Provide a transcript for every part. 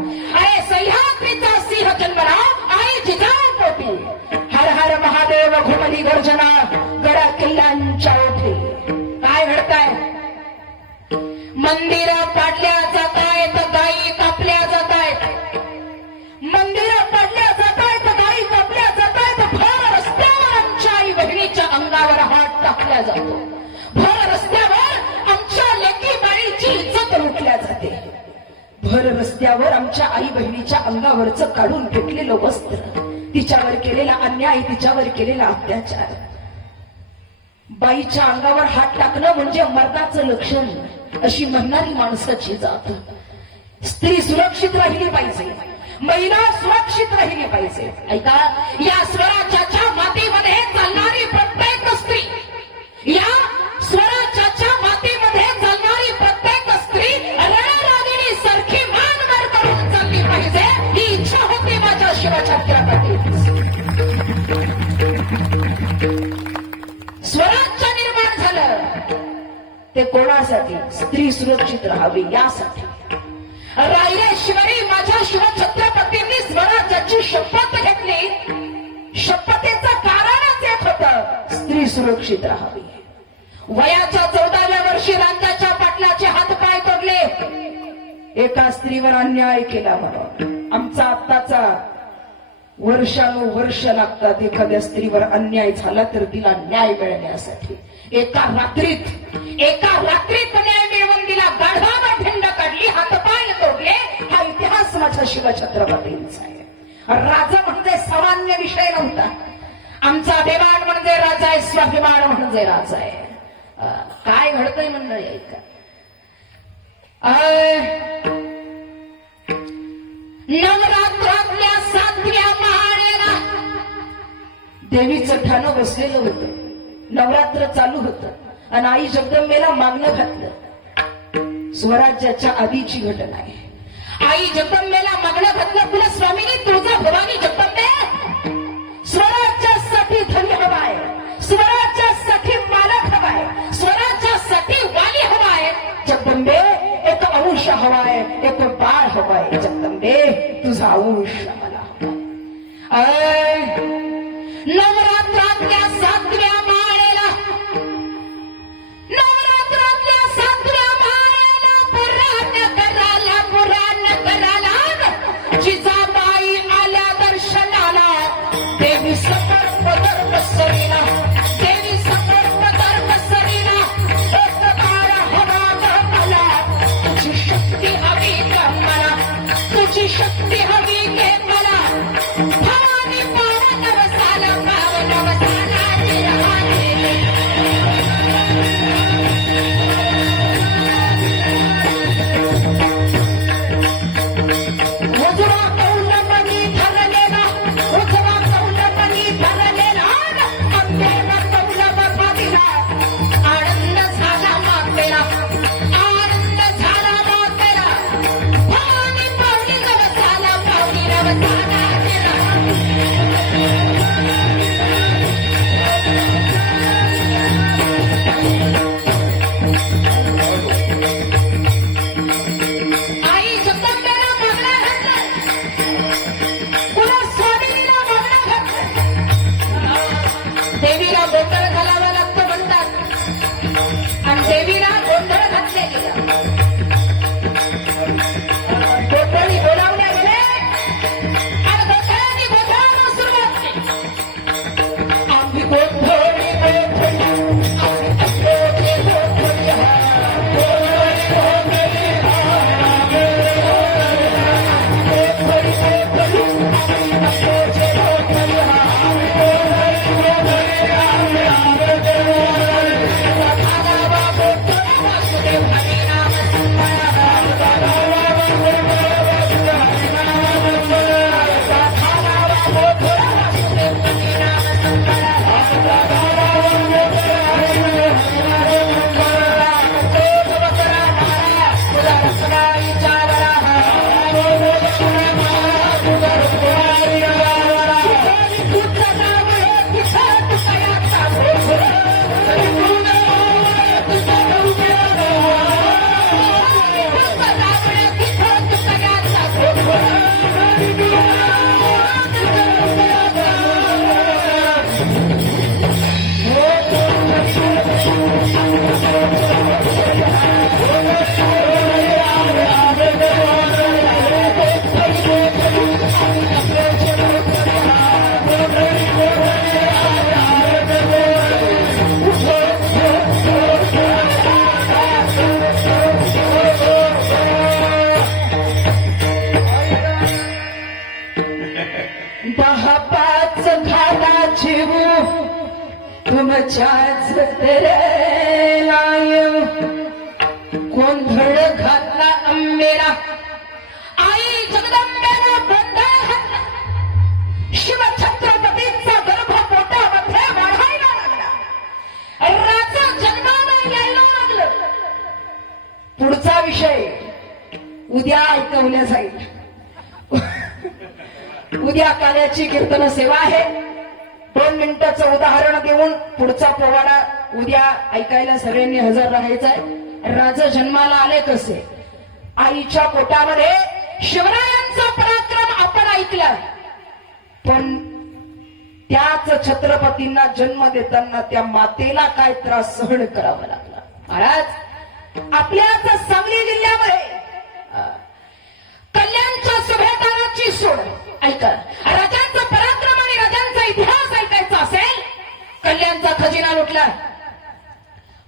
सह्याद्रीचा सिंह अरे सह्याद्रीचा सिंह जन्मला आई जिजाऊ पोटी हर हर महादेव घुमली गर्जना गडा किल्ल्यांच्या उठे काय घडताय? मंदिर पाडल्या रस्त्यावर आमच्या आई बहिणीच्या अंगावरचं काढून फेकलेलं वस्त्र. तिच्यावर केलेला अन्याय तिच्यावर केलेला अत्याचार. बाईच्या अंगावर हात टाकणं म्हणजे मर्दाचं लक्षण अशी म्हणणारी माणसाची जात. स्त्री सुरक्षित राहिली पाहिजे. महिला सुरक्षित राहिली पाहिजे. ऐका या स्वराज्याच्या होती स्वराज्य निर्माण झालं. ते कोणासाठी? स्त्री सुरक्षित राहावी यासाठी. राहिल्याशिवाय माझ्या शिवछत्रपतींनी स्वराज्याची शपथ घेतली. शपथेचं कारणच एक होत स्त्री सुरक्षित राहावी. वयाच्या चौदाव्या वर्षी राज्याच्या पाटलाचे हात पाय तोडले. एका स्त्रीवर अन्याय केला म्हणून. आमचा आत्ताचा वर्षानुवर्ष लागतात एखाद्या स्त्रीवर अन्याय झाला तर तिला न्याय मिळण्यासाठी. एका रात्रीत एका रात्रीत न्याय मिळवून दिला गाढवावर थंड काढली हातपाय तोडले हा इतिहास माझ्या शिवछत्रपतींचा आहे. राजा म्हणजे सामान्य विषय नव्हता. आमचा अभिमान म्हणजे राजा आहे स्वाभिमान म्हणजे राजा आहे. काय घडतंय मंडळी ऐका. अं, नवरात्रातल्या सातव्या महाळेला देवीचं ठाणं बसलेलं होतं. नवरात्र चालू होतं. आणि आई जगदंबेला मागणं घातलं. स्वराज्याच्या आधीची घटना आहे. आई जगदंबेला मागणं घातलं. तुला स्वामीने? तुझा भवानी जगदंबे? स्वराज्यासाठी धन हवाय. स्वराज्यासाठी मालक हवाय. स्वराज्यासाठी वाली हवाय. जगदंबे एक अंश हवाय. एक बाळ हवाय. जगदंबे तुझा अंश Hey. ऐकायला सगळ्यांनी हजर राहायचा आहे. राजा जन्माला आले कसे? आईच्या पोटामध्ये शिवरायांचा पराक्रम आपण ऐकला पण त्याच छत्रपतींना जन्म देताना त्या मातेला काय त्रास सहन करावा लागला? महाराज आपल्याच सांगली जिल्ह्यामध्ये कल्याणच्या सुभेदाराची सोड. ऐका राजांचा पराक्रम आणि राजांचा इतिहास ऐकायचा असेल कल्याणचा खजिना लुटला.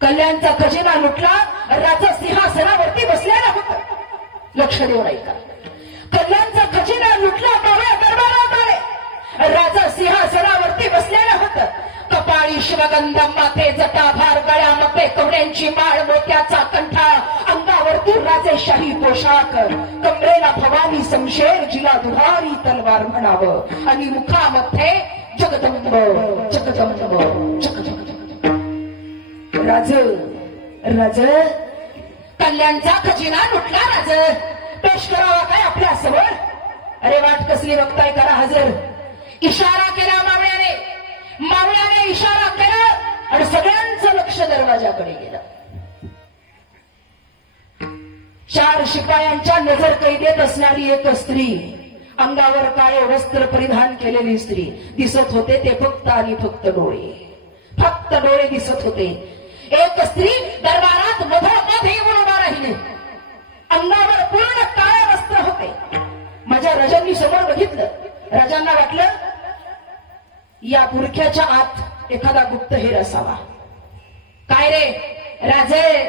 कल्याणचा खजिना लुटला राजा सिंहासनावरती बसलेला होता. लक्ष देऊन ऐका कल्याणचा खजिना लुटला मावळ्या दरबारात आले. राजा सिंहासनावरती बसलेला होता. कपाळी शिवगंध माथे जटाभार गळ्या मपे कवड्यांची माळ मोत्याचा कंठा. अंगावरती राजेशाही पोशाख. कमरेला भवानी समशेर जिला दुहारी तलवार म्हणावं. आणि मुखामध्ये जगदंब जगदंब जगदंब. राज राज. कल्याणचा खजिना लुटला राज. पेश करावा काय आपल्यासमोर? अरे वाट कसली बघताय करा हजर. इशारा केला मावळ्याने. मावळ्याने इशारा केला आणि सगळ्यांचं लक्ष दरवाजाकडे गेलं. चार शिपायांच्या नजर कैदेत असणारी एक स्त्री अंगावर काळे वस्त्र परिधान केलेली स्त्री दिसत होते ते फक्त आणि फक्त डोळे. फक्त डोळे दिसत होते एक स्त्री दरबारात मधोमध येऊन उभा राहिली. अंगावर पूर्ण काळे वस्त्र होते. माझ्या रजांनी समोर बघितलं. राजांना वाटलं या बुरख्याच्या आत एखादा गुप्तहेर असावा. काय रे? राजे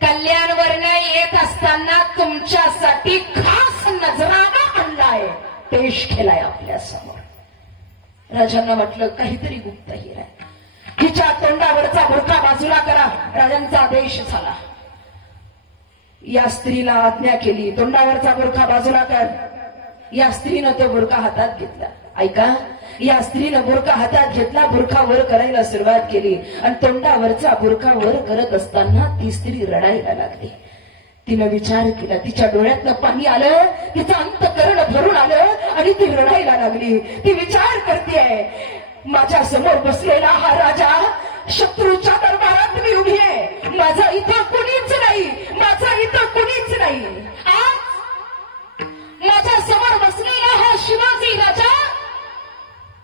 कल्याणवरनं येत असताना तुमच्यासाठी खास नजराना आणलाय. पेश केलाय आपल्यासमोर. राजांना वाटलं काहीतरी गुप्तहेर आहे. हिच्या तोंडावरचा बुरखा बाजूला करा. राजांचा देश झाला. या स्त्रीला आज्ञा केली. तोंडावरचा बुरखा बाजूला कर. या स्त्रीनं तो बुरखा हातात घेतला. ऐका. या स्त्रीनं बुरखा हातात घेतला बुरखा वर करायला सुरुवात केली. आणि तोंडावरचा बुरखा वर करत असताना ती स्त्री रडायला लागली. तिनं विचार केला. तिच्या डोळ्यातनं पाणी आलं. तिचं अंतकरण भरून आलं. आणि ती रडायला लागली. ती विचार करते माझ्यासमोर बसलेला हा राजा शत्रूच्या दरबारात मी उभी आहे. माझा इथं कुणीच नाही. माझा इथं कुणीच नाही. आज माझ्यासमोर बसलेला हा शिवाजी राजा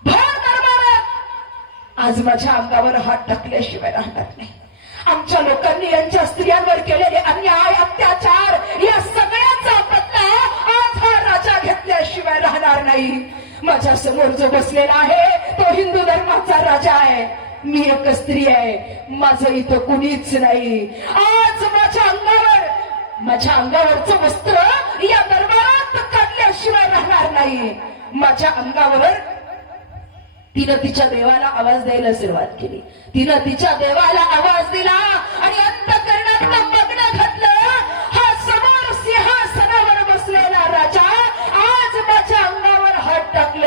भर दरबारात आज माझ्या अंगावर हात टाकल्याशिवाय राहणार नाही. आमच्या लोकांनी यांच्या स्त्रियांवर केलेले अन्याय अत्याचार या सगळ्याचा पत्ता आज हा राजा घेतल्याशिवाय राहणार नाही. माझ्यासमोर जो बसलेला आहे तो हिंदू धर्माचा राजा आहे. मी एक स्त्री आहे. माझं इथं कुणीच नाही. आज माझ्या अंगावर माझ्या अंगावरचं वस्त्र या दरबारात काढल्याशिवाय राहणार नाही. माझ्या अंगावर तिनं तिच्या देवाला आवाज द्यायला सुरुवात केली. तिनं तिच्या देवाला आवाज दिला आणि अंतकरणात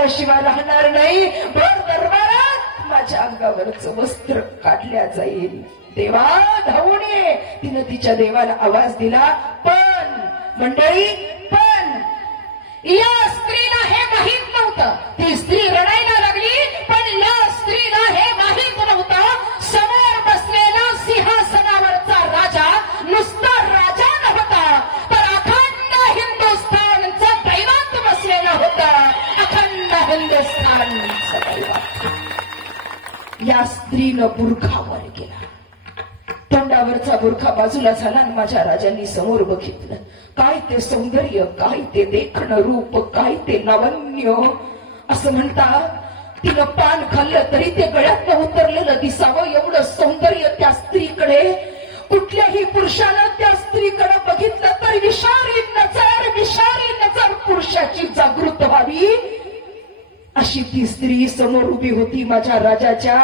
हात राहणार नाही. भर दरबारात माझ्या अंगावरच वस्त्र काढल्या जाईल. देवा धावून ये. तिनं तिच्या देवाला आवाज दिला पण मंडळी पण. या स्त्रीला हे माहीत नव्हतं. ती स्त्री त्या स्त्रीनं बुरखावर गेला. तोंडावरचा बुरखा बाजूला झाला आणि माझ्या राजांनी समोर बघितलं. काय ते सौंदर्य काय ते देखणं रूप काय ते लावण्य असं म्हणतात. तिनं पान खाल्लं तरी ते गळ्यात उतरलेलं दिसावं एवढं सौंदर्य त्या स्त्रीकडे. कुठल्याही पुरुषानं त्या स्त्रीकडे बघितलं तर विषारी नजर विषारी नजर पुरुषाची जागृत व्हावी. अशी ती स्त्री समोर उभी होती माझ्या राजाच्या.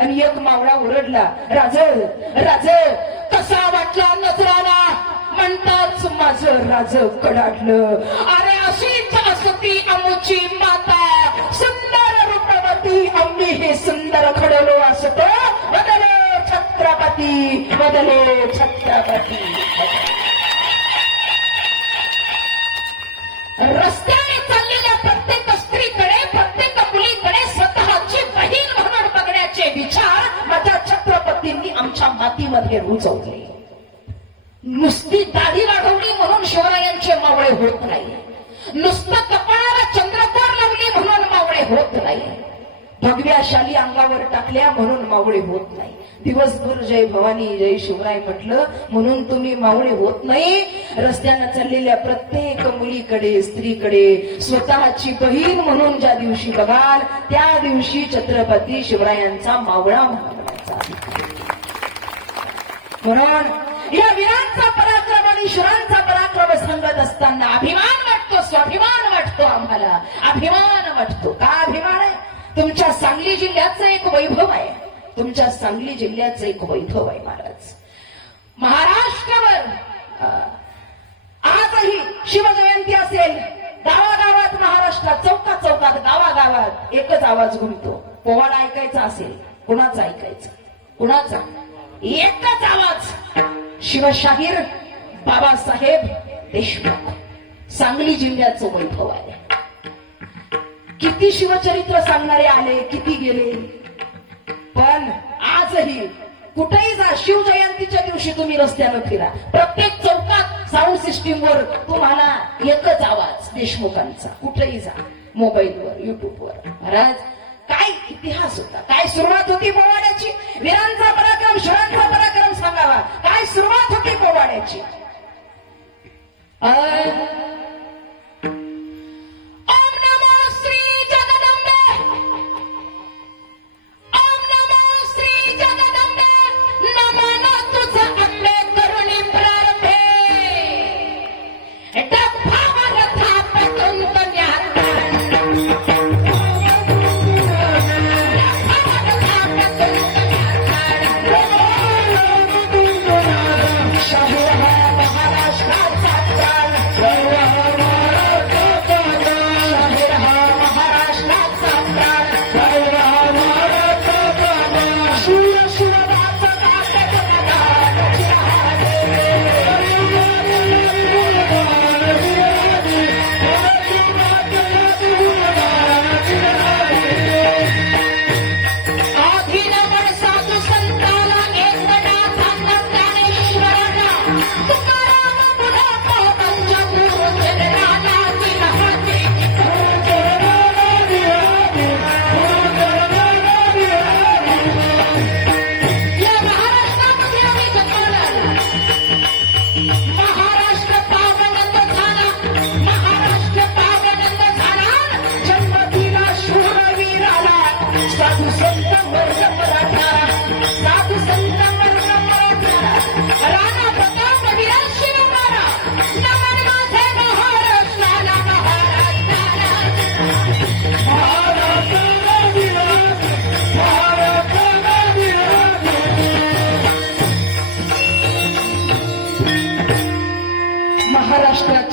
आणि एक मावळा ओरडला राज राज कसा वाटला नजराला? म्हणताच माझ राज कडाडलं. अरे अशीच असती अमुची माता सुंदर रूपवती. आम्ही हे सुंदर घडलो असत. बदले छत्रपती बदले छत्रपती. रस्ते आमच्या मातीमध्ये रुजवले नुसती दाढी वाढवली म्हणून शिवरायांचे मावळे होत नाही. नुसतं कपाळाला चंद्रकोर लावली म्हणून मावळे होत नाही. भगव्या शाली अंगावर टाकल्या म्हणून मावळे होत नाही. दिवसभर जय भवानी जय शिवराय म्हटलं म्हणून तुम्ही मावळे होत नाही. रस्त्यानं चाललेल्या प्रत्येक मुलीकडे स्त्रीकडे स्वतःची बहीण म्हणून ज्या दिवशी बघाल त्या दिवशी छत्रपती शिवरायांचा मावळा म्हणायचा म्हणून या वीरांचा पराक्रम आणि शुरांचा पराक्रम सांगत असताना अभिमान वाटतो स्वाभिमान वाटतो आम्हाला. अभिमान वाटतो. का अभिमान आहे? तुमच्या सांगली जिल्ह्याचं एक वैभव आहे. तुमच्या सांगली जिल्ह्याचं एक वैभव आहे महाराज. महाराष्ट्रावर आजही शिवजयंती असेल गावागावात महाराष्ट्रात चौकात चौकात गावागावात एकच आवाज घुमतो. पोवाडा ऐकायचा असेल कुणाचा ऐकायचा? कुणाचा? एकच आवाज. शिवशाहीर बाबासाहेब देशमुख सांगली जिल्ह्याचं वैभव आहे. किती शिवचरित्र सांगणारे आले किती गेले. पण आजही कुठेही जा शिवजयंतीच्या दिवशी तुम्ही रस्त्यानं फिरा. प्रत्येक चौकात साऊंड सिस्टीम वर तुम्हाला एकच आवाज देशमुखांचा. कुठेही जा मोबाईलवर युट्यूबवर महाराज काय इतिहास होता? काय सुरुवात होती पोवाड्याची? वीरांचा पराक्रम शिरांचा पराक्रम सांगावा. काय सुरुवात होती पोवाड्याची?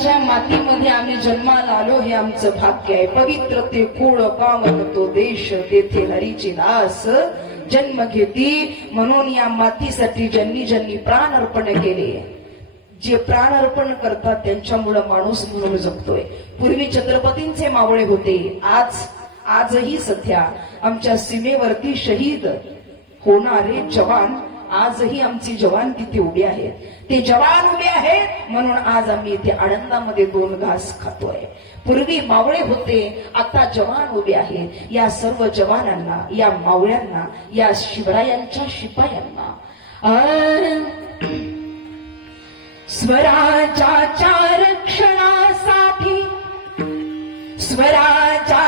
महाराष्ट्राच्या मातीमध्ये आम्ही जन्माला आलो हे आमचं भाग्य आहे. पवित्र ते कुळ पावन तो देश तेथे हरीची दास जन्म घेती. म्हणून या मातीसाठी ज्यांनी ज्यांनी प्राण अर्पण केले जे प्राण अर्पण करतात त्यांच्यामुळं माणूस म्हणून जगतोय. पूर्वी छत्रपतींचे मावळे होते आज आजही सध्या आमच्या सीमेवरती शहीद होणारे जवान आजही आमचे जवान तिथे उभे आहेत. ते जवान उभे आहेत म्हणून आज आम्ही इथे आनंदामध्ये दोन घास खातोय. पूर्वी मावळे होते आता जवान उभे आहेत. या सर्व जवानांना या मावळ्यांना या शिवरायांच्या शिपायांना. स्वराजाच्या रक्षणासाठी स्वराजा